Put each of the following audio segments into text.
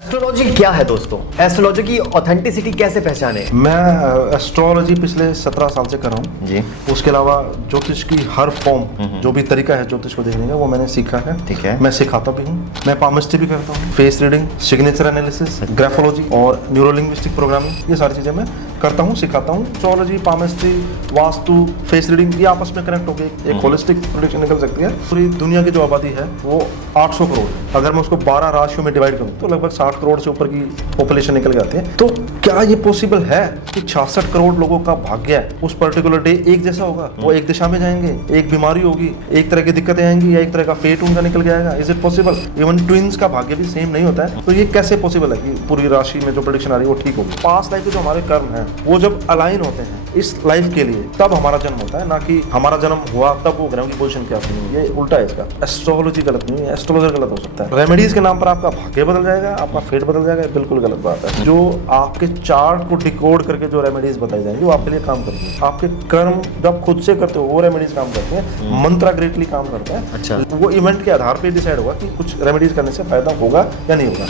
Astrology क्या है दोस्तों? एस्ट्रोलॉजी की ऑथेंटिसिटी कैसे पहचाने? मैं एस्ट्रोलॉजी पिछले 17 साल से कर रहा हूँ जी। उसके अलावा ज्योतिष की हर फॉर्म जो भी तरीका है ज्योतिष को देखने का वो मैंने सीखा है। ठीक है। मैं सिखाता भी हूँ। मैं पामिस्ट्री भी करता हूँ, face reading, signature analysis, graphology और न्यूरोलिंग्विस्टिक प्रोग्रामिंग, ये सारी चीज़ें मैं करता हूँ, सिखाता हूँ। Astrology, palmistry, vastu, face reading ये आपस में कनेक्ट होकर एक होलिस्टिक प्रेडिक्शन निकल सकती है। पूरी दुनिया की जो आबादी है वो 800 करोड़ है। अगर मैं उसको 12 राशियों में डिवाइड करूँ तो लगभग 60 करोड़ से ऊपर की पॉपुलेशन निकल जाती है। तो क्या ये पॉसिबल है कि 66 करोड़ लोगों का भाग्य उस पर्टिकुलर डे एक जैसा होगा? वो एक दिशा में जाएंगे, एक बीमारी होगी, एक तरह की दिक्कतें आएंगी या एक तरह का फेट उनका निकल जाएगा? Is it possible? Even twins का भाग्य भी सेम नहीं होता है। तो ये कैसे पॉसिबल है कि पूरी राशि में जो प्रेडिक्शन आ रही है वो ठीक होगी? पास्ट लाइफ के जो हमारे कर्म है वो जब अलाइन होते हैं इस लाइफ के लिए तब हमारा जन्म होता है, ना कि हमारा जन्म हुआ तब वो ग्रहों की पोजीशन क्या होती है। ये उल्टा है इसका। एस्ट्रोलॉजी गलत नहीं है, एस्ट्रोलॉजर गलत हो सकता है। रेमेडीज के नाम पर आपका भाग्य बदल जाएगा, आपका फेट बदल जाएगा, बिल्कुल गलत बात है। जो आपके चार्ट को डिकोड करके जो रेमेडीज बताई जाएंगी वो आपके लिए काम करती है। आपके कर्म जब खुद से करते हो वो रेमेडीज काम करते हैं, मंत्रा ग्रेटली काम करता है। अच्छा। वो इवेंट के आधार पर डिसाइड होगा कि कुछ रेमेडीज करने से फायदा होगा या नहीं होगा।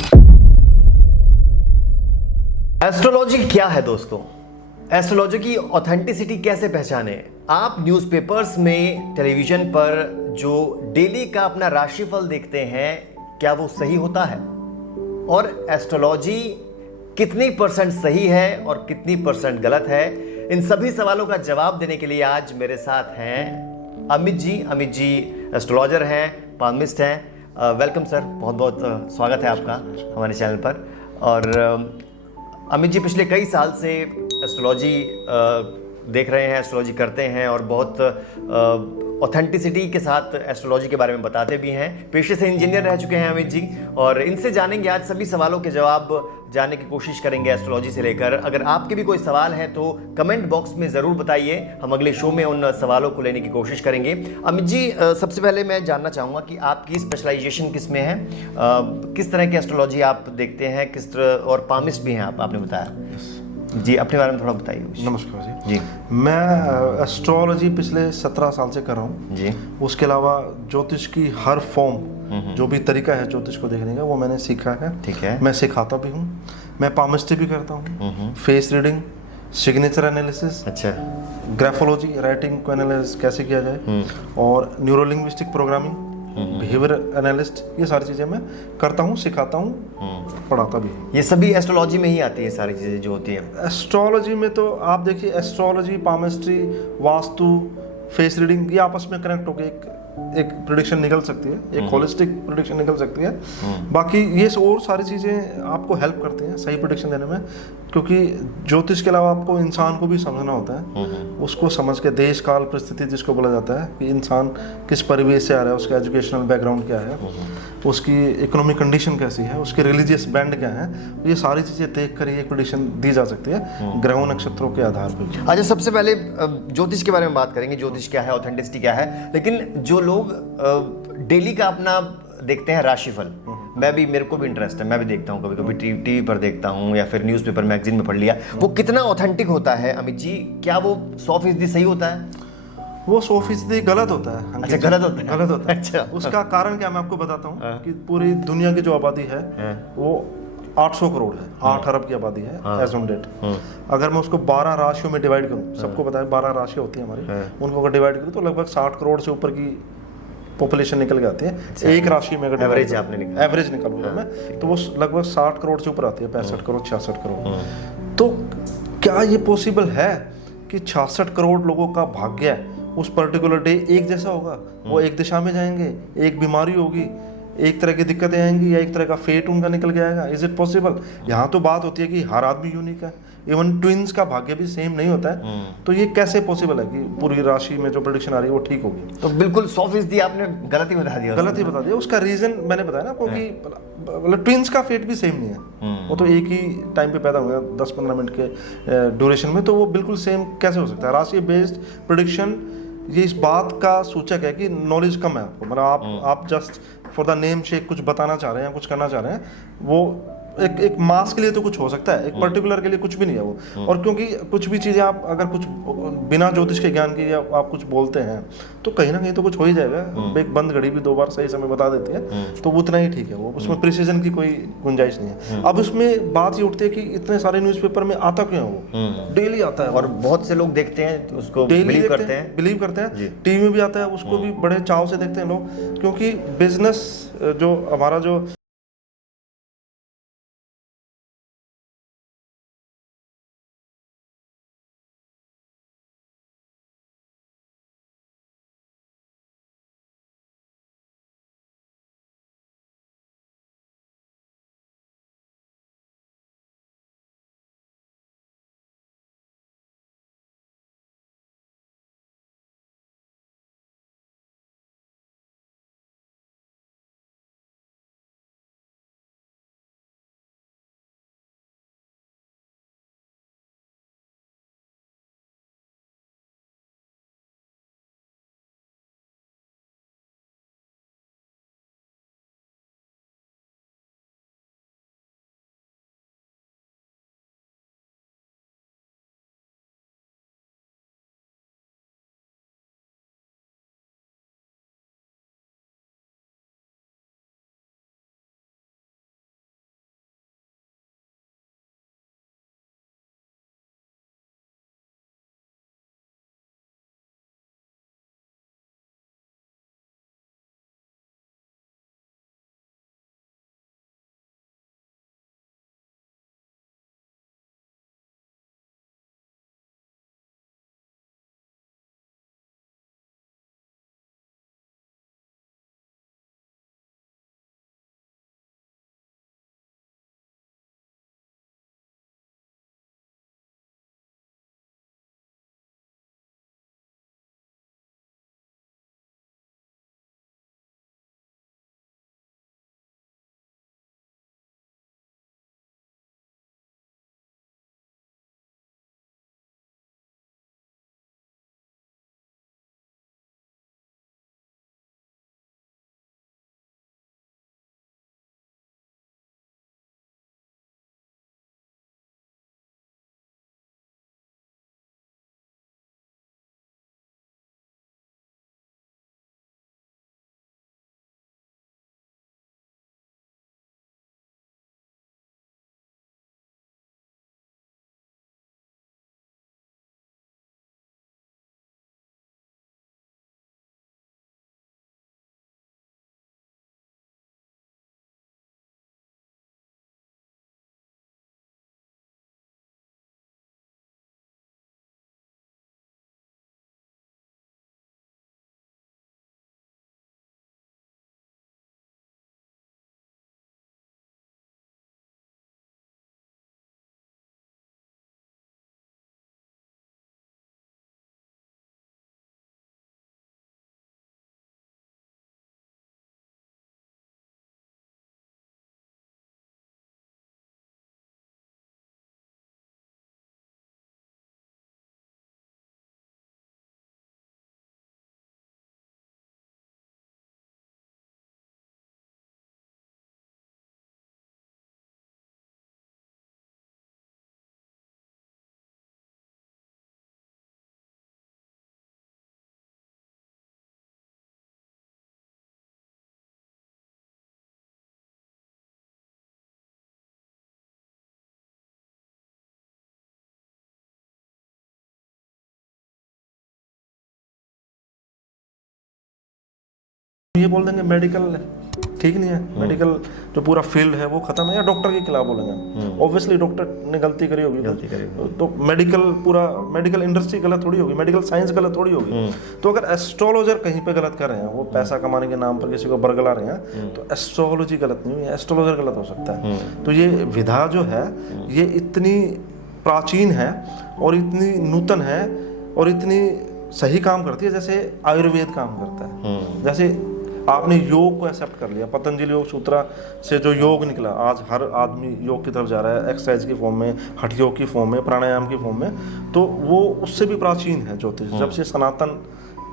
एस्ट्रोलॉजी क्या है दोस्तों? एस्ट्रोलॉजी की ऑथेंटिसिटी कैसे पहचाने? आप न्यूज़पेपर्स में, टेलीविजन पर जो डेली का अपना राशिफल देखते हैं, क्या वो सही होता है? और एस्ट्रोलॉजी कितनी परसेंट सही है और कितनी परसेंट गलत है? इन सभी सवालों का जवाब देने के लिए आज मेरे साथ हैं अमित जी। अमित जी एस्ट्रोलॉजर हैं, पामिस्ट हैं। वेलकम सर, बहुत बहुत स्वागत है आपका हमारे चैनल पर। और अमित जी पिछले कई साल से एस्ट्रोलॉजी देख रहे हैं, एस्ट्रोलॉजी करते हैं और बहुत ऑथेंटिसिटी के साथ एस्ट्रोलॉजी के बारे में बताते भी हैं। पेशे से इंजीनियर रह चुके हैं अमित जी, और इनसे जानेंगे आज सभी सवालों के जवाब जानने की कोशिश करेंगे एस्ट्रोलॉजी से लेकर। अगर आपके भी कोई सवाल है तो कमेंट बॉक्स में ज़रूर बताइए, हम अगले शो में उन सवालों को लेने की कोशिश करेंगे। अमित जी, सबसे पहले मैं जानना चाहूँगा कि आपकी स्पेशलाइजेशन किस में है? किस तरह की एस्ट्रोलॉजी आप देखते हैं, किस तरह, और पामिस्ट भी हैं आपने बताया जी, अपने बारे में थोड़ा बताइए। नमस्कार जी। जी। मैं एस्ट्रोलॉजी पिछले 17 साल से कर रहा हूँ जी। उसके अलावा ज्योतिष की हर फॉर्म जो भी तरीका है ज्योतिष को देखने का वो मैंने सीखा है। ठीक है। मैं सिखाता भी हूँ। मैं पामिस्ट्री भी करता हूँ, फेस रीडिंग, सिग्नेचर एनालिसिस, अच्छा, ग्राफोलॉजी, राइटिंग को एनालाइज कैसे किया जाए, और न्यूरोलिंग्विस्टिक प्रोग्रामिंग, बिहेवियर एनालिस्ट, ये सारी चीज़ें मैं करता हूँ, सिखाता हूँ, पढ़ाता भी हूँ। ये सभी एस्ट्रोलॉजी में ही आती है सारी चीज़ें जो होती हैं? एस्ट्रोलॉजी में तो आप देखिए, astrology, palmistry, vastu, face reading ये आपस में कनेक्ट होकर एक प्रेडिक्शन निकल सकती है, एक होलिस्टिक प्रेडिक्शन निकल सकती है। बाकी ये और सारी चीज़ें आपको हेल्प करती हैं सही प्रेडिक्शन देने में, क्योंकि ज्योतिष के अलावा आपको इंसान को भी समझना होता है। उसको समझ के देश काल परिस्थिति जिसको बोला जाता है कि इंसान किस परिवेश से आ रहा है, उसका एजुकेशनल बैकग्राउंड क्या है, उसकी इकोनॉमिक कंडीशन कैसी है, उसके रिलीजियस बैंड क्या है, ये सारी चीज़ें देख कर ये प्रेडिक्शन दी जा सकती है ग्रहों नक्षत्रों के आधार पर। अच्छा, सबसे पहले ज्योतिष के बारे में बात करेंगे, ज्योतिष क्या है, ऑथेंटिसिटी क्या है। लेकिन जो लोग डेली का अपना देखते हैं राशिफल, मेरे को भी इंटरेस्ट है, मैं भी देखता हूँ, कभी कभी टीवी पर देखता हूँ या फिर न्यूज़पेपर मैगजीन में पढ़ लिया, वो कितना ऑथेंटिक होता है अमित जी? क्या वो 100% सही होता है? वो 100% गलत होता है। अच्छा, गलत होता है? गलत होता है। अच्छा। उसका कारण क्या मैं आपको बताता हूँ कि पूरी दुनिया की जो आबादी है वो 800 करोड़ है, 8 अरब की आबादी है एज ऑन डेट। अगर मैं उसको 12 राशियों में डिवाइड करूँ, सबको पता है 12 राशियाँ होती है हमारी, उनको अगर डिवाइड करूँ तो लगभग 60 करोड़ से ऊपर की पॉपुलेशन निकल जाती है। एक राशि में अगर एवरेज आपने निकाला, एवरेज निकालूंगा मैं, तो वो लगभग 60 करोड़ से ऊपर आती है, 65 करोड़, 66 करोड़। तो क्या ये पॉसिबल है कि 66 करोड़ लोगों का भाग्य उस पर्टिकुलर डे एक जैसा होगा? वो एक दिशा में जाएंगे, एक बीमारी होगी, एक तरह की दिक्कतें आएंगी या एक तरह का फेट उनका निकल जाएगा? Is it possible? यहाँ तो बात होती है कि हर आदमी यूनिक है, इवन ट्विंस का भाग्य भी सेम नहीं होता है। तो ये कैसे पॉसिबल है कि पूरी राशि में जो प्रेडिक्शन आ रही है वो ठीक होगी? तो बिल्कुल 100% आपने गलत ही बता दिया। गलत ही बता दिया। उसका रीजन मैंने बताया ना आपको कि मतलब ट्विंस का फेट भी सेम नहीं है। वो तो एक ही टाइम पे पैदा हुआ 10-15 मिनट के ड्यूरेशन में, तो वो बिल्कुल सेम कैसे हो सकता है? राशि बेस्ड प्रेडिक्शन ये इस बात का सूचक है कि नॉलेज कम है आपको, मतलब आप जस्ट फॉर द नेम से कुछ बताना चाह रहे हैं, कुछ करना चाह रहे हैं, वो एक मास के लिए तो कुछ हो सकता है, एक पर्टिकुलर के लिए कुछ भी नहीं है वो। और क्योंकि कुछ भी चीज़ें आप अगर कुछ बिना ज्योतिष के ज्ञान के आप कुछ बोलते हैं तो कहीं ना कहीं तो कुछ हो ही जाएगा। एक बंद घड़ी भी 2 बार सही समय बता देती है, तो वो उतना ही ठीक है, वो उसमें प्रिसीजन की कोई गुंजाइश नहीं है। अब उसमें बात ये उठती है कि इतने सारे न्यूज़पेपर में आता क्यों है वो, डेली आता है और बहुत से लोग देखते हैं तो उसको डेली बिलीव करते हैं हैं, टीवी में भी आता है, उसको भी बड़े चाव से देखते हैं लोग, क्योंकि बिजनेस जो हमारा जो ये बोल देंगे मेडिकल ठीक नहीं है, मेडिकल जो पूरा फील्ड है वो खत्म है, या डॉक्टर के खिलाफ बोलेंगे। ऑब्वियसली डॉक्टर ने गलती करी होगी, तो मेडिकल पूरा मेडिकल इंडस्ट्री गलत थोड़ी होगी, मेडिकल साइंस गलत थोड़ी होगी। तो अगर एस्ट्रोलॉजर कहीं पे गलत कर रहे हैं, वो पैसा कमाने के नाम पर किसी को बरगला रहे हैं, तो एस्ट्रोलॉजी गलत नहीं हुई, एस्ट्रोलॉजर गलत हो सकता है। तो ये विधा जो है ये इतनी प्राचीन है और इतनी नूतन है और इतनी सही काम करती है जैसे आयुर्वेद काम करता है। जैसे आपने योग को एक्सेप्ट कर लिया, पतंजलि योग सूत्र से जो योग निकला, आज हर आदमी योग की तरफ जा रहा है, एक्सरसाइज की फॉर्म में, हठ योग की फॉर्म में, प्राणायाम की फॉर्म में, तो वो उससे भी प्राचीन है ज्योतिष। जब से सनातन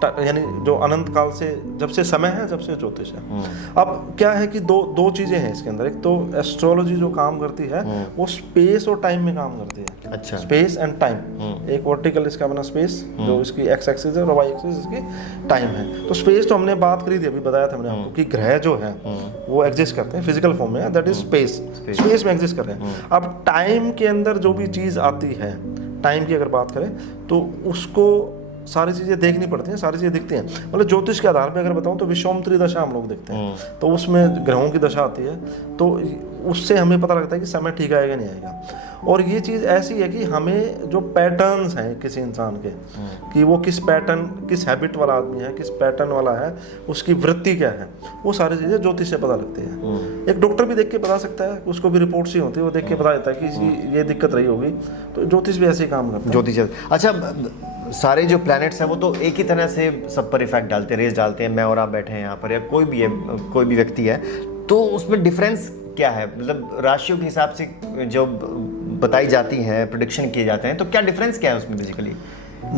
यानी जो अनंत काल से जब से समय है, जब से ज्योतिष है। अब क्या है कि दो चीजें हैं इसके अंदर। एक तो एस्ट्रोलॉजी जो काम करती है वो स्पेस और टाइम में काम करती है। अच्छा। स्पेस एंड टाइम, एक वर्टिकल इसका बना स्पेस जो इसकी एक्स एक्सिस है और वाई एक्सिस इसकी टाइम है। तो स्पेस तो हमने बात करी थी, अभी बताया था मैंने आपको कि ग्रह जो है वो एग्जिस्ट करते हैं फिजिकल फॉर्म में, दैट इज स्पेस। स्पेस में एग्जिस्ट कर रहे हैं। अब टाइम के अंदर जो भी चीज आती है, टाइम की अगर बात करें तो उसको सारी चीजें देखनी पड़ती हैं, सारी चीजें दिखती हैं। मतलब ज्योतिष के आधार पे अगर बताऊं तो विश्वामित्री दशा हम लोग देखते हैं, तो उसमें ग्रहों की दशा आती है, तो उससे हमें पता लगता है कि समय ठीक आएगा नहीं आएगा। और ये चीज़ ऐसी है कि हमें जो पैटर्न्स हैं किसी इंसान के, कि वो किस पैटर्न, किस हैबिट वाला आदमी है, किस पैटर्न वाला है, उसकी वृत्ति क्या है, वो सारी चीज़ें ज्योतिष से पता लगती है। एक डॉक्टर भी देख के बता सकता है, उसको भी रिपोर्ट्स ही होती है, वो देख के बता देता है कि ये दिक्कत रही होगी। तो ज्योतिष भी ऐसे ही काम करता है। ज्योतिष। अच्छा, सारे जो प्लैनेट्स हैं वो तो एक ही तरह से सब पर इफेक्ट डालते हैं, रेज डालते हैं। मैं और आप बैठे हैं यहाँ पर, या कोई भी है, कोई भी व्यक्ति है, तो उसमें डिफरेंस क्या है? मतलब राशियों के हिसाब से जो बताई जाती हैं, प्रेडिक्शन किए जाते हैं, तो क्या डिफरेंस क्या है उसमें बेसिकली?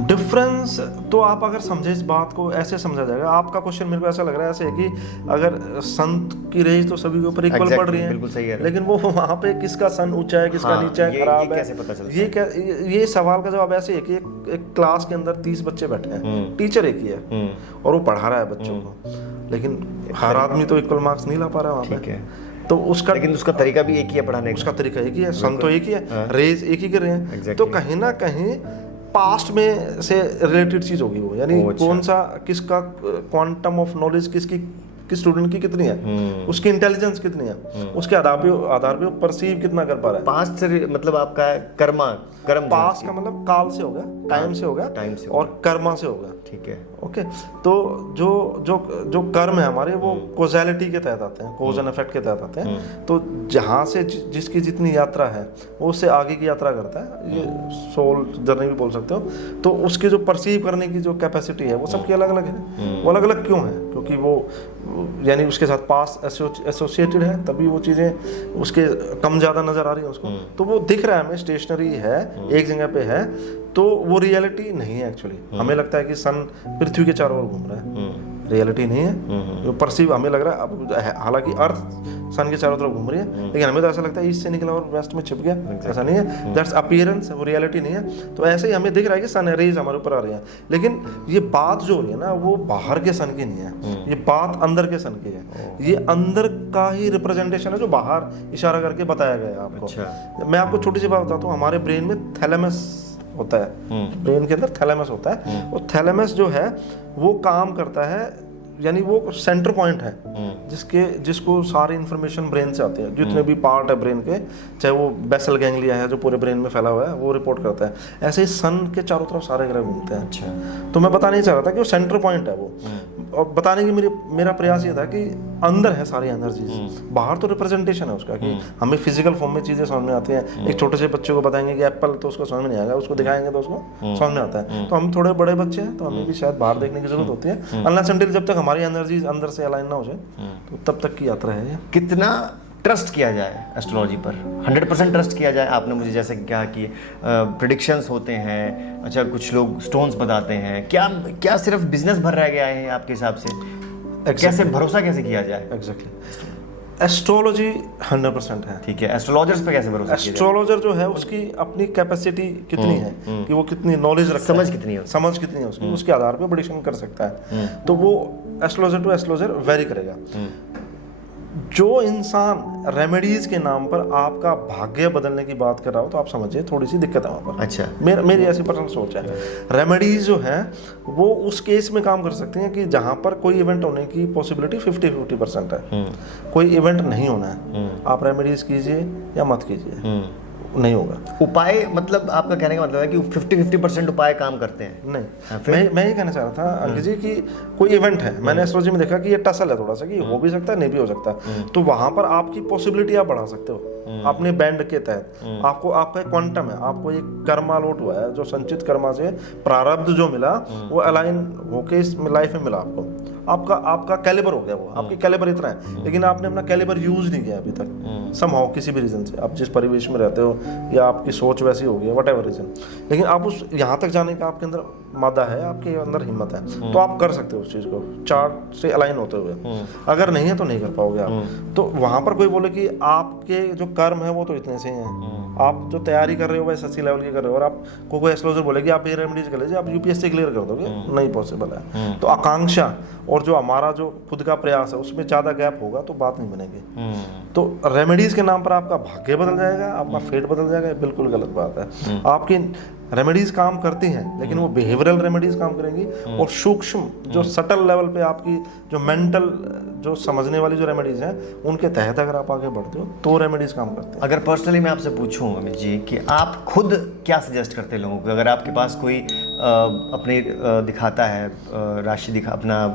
डिफरेंस तो आप अगर समझे इस बात को ऐसे समझा जाएगा। आपका क्वेश्चन मेरे को ऐसा लग रहा है ऐसे है कि अगर सन की रेंज तो सभी के ऊपर इक्वल पड़ रही है, बिल्कुल सही है, लेकिन वो वहाँ पे किसका सन ऊंचा है, किसका नीचा है, खराब है, कैसे पता चलता है? ये सवाल का जवाब ऐसे है कि एक क्लास के अंदर 30 बच्चे बैठे हैं, टीचर एक ही है और वो पढ़ा रहा है बच्चों को, लेकिन हर आदमी तो इक्वल मार्क्स नहीं ला पा रहा वहाँ पे। तो उसका, लेकिन उसका तरीका भी एक ही है पढ़ाने का, उसका तरीका एक ही है, सन तो एक ही है, रेज एक ही गिर रहे हैं। तो कहीं ना कहीं पास्ट में से रिलेटेड चीज होगी वो, यानी कौन सा, किसका क्वांटम ऑफ नॉलेज किस स्टूडेंट की कितनी है, उसकी इंटेलिजेंस कितनी है, उसके आधार पे परसीव कितना कर पा रहा है। पास्ट से मतलब आपका कर्म पास्ट का मतलब काल से होगा, टाइम से होगा, और कर्मा से होगा। ठीक है, ओके। तो जो कर्म है हमारे, वो कोजैलिटी के तहत आते हैं, कोज एंड इफेक्ट के तहत आते हैं। तो जहाँ से जिसकी जितनी यात्रा है वो उससे आगे की यात्रा करता है, ये सोल जर्नी भी बोल सकते हो। तो उसकी जो परसीव करने की जो कैपेसिटी है वो सबकी अलग अलग है। वो अलग अलग क्यों है? क्योंकि वो यानी उसके साथ पास एसोसिएटेड है, तभी वो चीज़ें उसके कम ज़्यादा नज़र आ रही है उसको। तो वो दिख रहा है हमें, स्टेशनरी है, एक जगह पे है, तो वो रियलिटी नहीं है एक्चुअली। हमें लगता है कि सन पृथ्वी के चारों ओर घूम रहा है, रियलिटी नहीं है। जो परसीव हमें लग रहा है, अब हालांकि अर्थ सन के चारों तरफ घूम रही है, लेकिन हमें तो ऐसा लगता है ईस्ट से निकला और वेस्ट में छिप गया। ऐसा नहीं है, दैट्स अपीयरेंस, वो रियलिटी नहीं है। तो ऐसे ही हमें दिख रहा है कि सन रेज हमारे ऊपर आ रही है, लेकिन ये बात जो हो रही है ना, वो बाहर के सन की नहीं है, ये बात अंदर के सन की है। ये अंदर का ही रिप्रेजेंटेशन है जो बाहर इशारा करके बताया गया है आपको। अच्छा। मैं आपको छोटी सी बात बताता हूँ। हमारे ब्रेन में थैलेमस होता है, ब्रेन के अंदर थैलेमस होता है, और थैलेमस जो है वो काम करता है, यानी वो सेंटर पॉइंट है जिसको सारी इंफॉर्मेशन ब्रेन से आती है। जितने भी पार्ट है ब्रेन के, चाहे वो बेसल गैंग्लिया है जो पूरे ब्रेन में फैला हुआ है, वो रिपोर्ट करता है। ऐसे ही सन के चारों तरफ सारे ग्रह घूमते हैं। अच्छा। तो मैं बताना ही चाह रहा था कि वो सेंटर पॉइंट है वो, और बताने की मेरा प्रयास ये था कि अंदर है सारी एनर्जीज, बाहर तो रिप्रेजेंटेशन है उसका, कि हमें फिजिकल फॉर्म में चीजें समझ में आती हैं। एक छोटे से बच्चे को बताएंगे कि एप्पल, तो उसको समझ में नहीं आएगा, उसको दिखाएंगे तो उसको समझ में आता है। तो हम थोड़े बड़े बच्चे हैं, तो हमें भी शायद बाहर देखने की जरूरत होती है, अनलेस अनटिल जब तक हमारी एनर्जीज अंदर से अलाइन ना हो जाए, तो तब तक की यात्रा है ये। कितना ट्रस्ट किया जाए एस्ट्रोलॉजी पर? 100% ट्रस्ट किया जाए? आपने मुझे जैसे क्या कि प्रेडिक्शंस होते हैं, अच्छा कुछ लोग स्टोन्स बताते हैं, क्या सिर्फ बिजनेस भर रह गया है आपके हिसाब से? कैसे भरोसा कैसे किया जाए? एग्जैक्टली। एस्ट्रोलॉजी 100% है। ठीक है, एस्ट्रोलॉजर्स पे कैसे भरोसा? एस्ट्रोलॉजर जो है उसकी अपनी कैपेसिटी कितनी है, कि वो कितनी नॉलेज रखता है, समझ कितनी है उसकी, उसके आधार पे प्रेडिक्शन कर सकता है। तो वो एस्ट्रोलॉजर टू एस्ट्रोलॉजर वेरी करेगा। जो इंसान रेमेडीज के नाम पर आपका भाग्य बदलने की बात कर रहा हो, तो आप समझिए थोड़ी सी दिक्कत है वहाँ पर। अच्छा। मेरी ऐसी पर्सनल सोच है। रेमेडीज जो है वो उस केस में काम कर सकती हैं कि जहाँ पर कोई इवेंट होने की पॉसिबिलिटी 50-50% है, कोई इवेंट नहीं होना है, आप रेमेडीज कीजिए या मत कीजिए, नहीं होगा। उपाय मतलब आपका कहने का मतलब है कि 50-50% उपाय काम करते हैं? नहीं, मैं ये कहना चाह रहा था अंकित जी कि कोई इवेंट है, मैंने एस्ट्रोलॉजी में देखा कि ये टसल है थोड़ा सा, कि हो भी सकता है, नहीं भी हो सकता, तो वहां पर आपकी पॉसिबिलिटी आप बढ़ा सकते हो अपने बैंड के तहत। आपको आपका क्वांटम है, आपको एक कर्मा लौट हुआ है, जो संचित कर्मा से प्रारब्ध जो मिला वो अलाइन होके इस लाइफ में मिला आपको। आपका कैलिबर हो गया, वो आपकी कैलिबर इतना है, लेकिन आपने अपना कैलिबर यूज नहीं किया अभी तक समहाउ, किसी भी रीजन से। आप जिस परिवेश में रहते हो या आपकी सोच वैसी हो गई है, व्हाटएवर रीजन, लेकिन आप उस यहाँ तक जाने का आपके अंदर मादा है, आपके अंदर हिम्मत है तो आप कर सकते हो उस चीज़ को चार्ट से अलाइन होते हुए। अगर नहीं है तो नहीं कर पाओगे आप। तो वहाँ पर कोई बोले कि आपके जो कर्म है वो तो इतने से ही हैं, आप जो तैयारी कर रहे हो वह SSC लेवल की कर रहे हो, और आप कोई एस्ट्रोलॉजर बोले कि आप ये रेमेडीज कर लीजिए आप UPSC क्लियर कर दोगे, नहीं पॉसिबल है। तो आकांक्षा और जो हमारा जो खुद का प्रयास है उसमें ज़्यादा गैप होगा तो बात नहीं बनेगी। तो रेमेडीज के नाम पर आपका भाग्य बदल जाएगा, आपका फेट बदल जाएगा, ये बिल्कुल गलत बात है। आपकी रेमेडीज काम करती हैं लेकिन वो बिहेवियरल रेमेडीज काम करेंगी, और सूक्ष्म जो सटल लेवल पे आपकी जो मेंटल जो समझने वाली जो रेमेडीज हैं उनके तहत अगर आप आगे बढ़ते हो तो रेमेडीज काम करते हैं। अगर पर्सनली मैं आपसे पूछूं अमित जी कि आप खुद क्या सजेस्ट करते हैं लोगों को, अगर आपके पास कोई अपने दिखाता है राशि अपना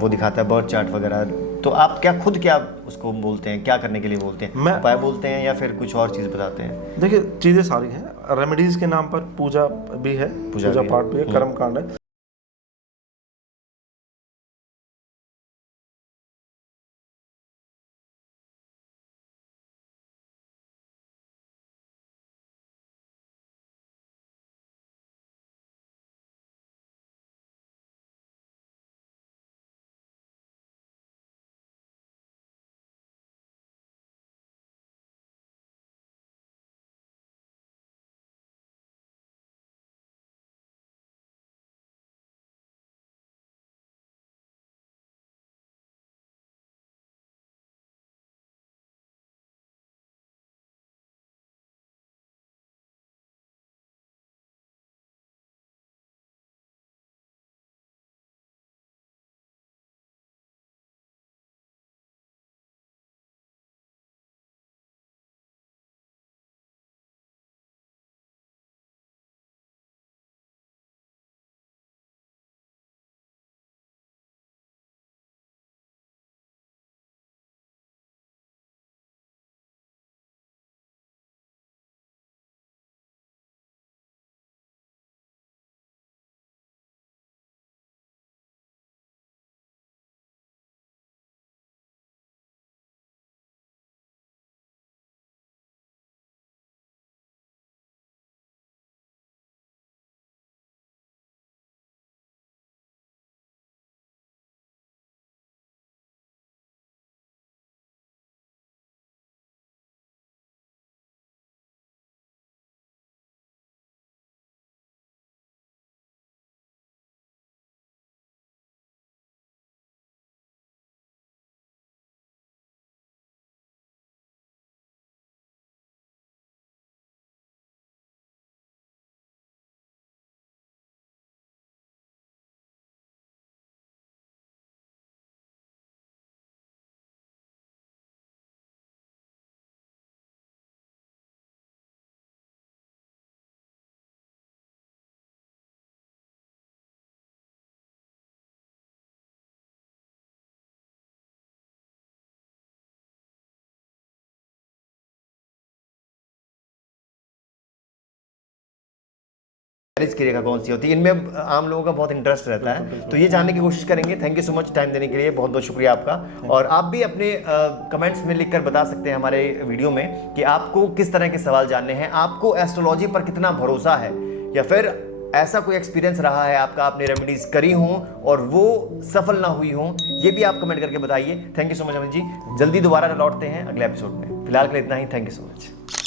वो दिखाता है बर्थ चार्ट वगैरह, तो आप क्या उसको बोलते हैं, क्या करने के लिए बोलते हैं? मैं उपाय बोलते हैं या फिर कुछ और चीज़ बताते हैं? देखिए चीज़ें सारी हैं, रेमेडीज के नाम पर पूजा भी है, पूजा पाठ भी है, कर्म कांड है। मैरिज क्रिया कौन सी होती है, इनमें आम लोगों का बहुत इंटरेस्ट रहता है, तो ये जानने की कोशिश करेंगे। Thank you so much time देने के लिए, बहुत बहुत शुक्रिया आपका। और आप भी अपने कमेंट्स में लिखकर बता सकते हैं हमारे वीडियो में कि आपको किस तरह के सवाल जानने हैं, आपको एस्ट्रोलॉजी पर कितना भरोसा है, या फिर ऐसा कोई एक्सपीरियंस रहा है आपका, आपने रेमेडीज करी हों और वो सफल ना हुई हों, ये भी आप कमेंट करके बताइए। Thank you so much Amit ji, जल्दी दोबारा लौटते हैं अगले एपिसोड में। फिलहाल के लिए इतना ही, थैंक यू सो मच।